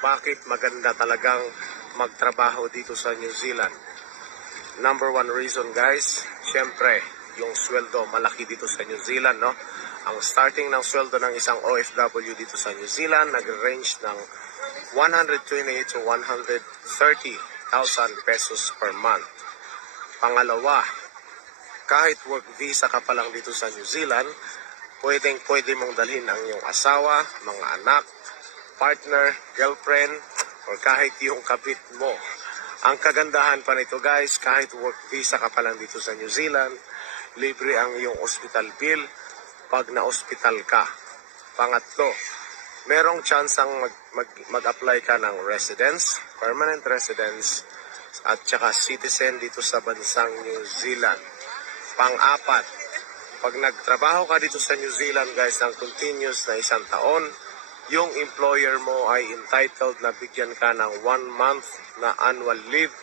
bakit maganda talagang magtrabaho dito sa New Zealand. Number one reason guys, syempre, yung sweldo malaki dito sa New Zealand, no? Ang starting ng sweldo ng isang OFW dito sa New Zealand, nag-range ng 120 to 130,000 pesos per month. Pangalawa, kahit work visa ka pa lang dito sa New Zealand, pwede mong dalhin ang iyong asawa, mga anak, partner, girlfriend, or kahit yung kabit mo. Ang kagandahan pa nito guys, kahit work visa ka pa lang dito sa New Zealand, libre ang iyong hospital bill pag na-hospital ka. Pangatlo, merong chance ang mag-apply ka ng residence, permanent residence, at saka citizen dito sa bansang New Zealand. Pang-apat, pag nagtrabaho ka dito sa New Zealand guys ng continuous na 1 taon, yung employer mo ay entitled na bigyan ka ng 1 month na annual leave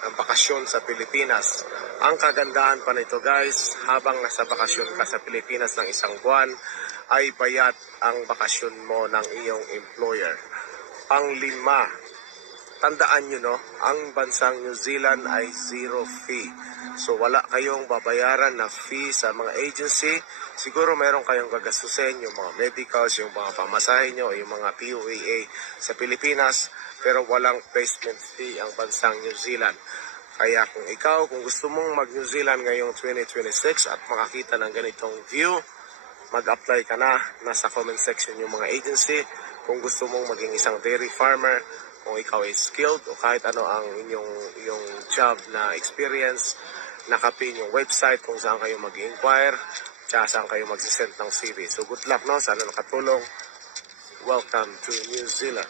ng bakasyon sa Pilipinas. Ang kagandahan pa nito guys, habang nasa bakasyon ka sa Pilipinas ng 1 buwan, ay bayad ang bakasyon mo ng iyong employer. Pang-lima, tandaan nyo no, ang bansang New Zealand ay zero fee. So wala kayong babayaran na fee sa mga agency. Siguro meron kayong gagastusin, yung mga medicals, yung mga pamasahe nyo, yung mga PUAA sa Pilipinas. Pero walang placement fee ang bansang New Zealand. Kaya kung gusto mong mag-New Zealand ngayong 2026 at makakita ng ganitong view, mag-apply ka na. Nasa comment section yung mga agency. Kung gusto mong maging isang dairy farmer, kung ikaw ay skilled o kahit ano ang yung job na experience, nakapin yung website kung saan kayo mag-inquire, tsaka saan kayo mag-send ng CV. So good luck no, sana nakatulong. Welcome to New Zealand.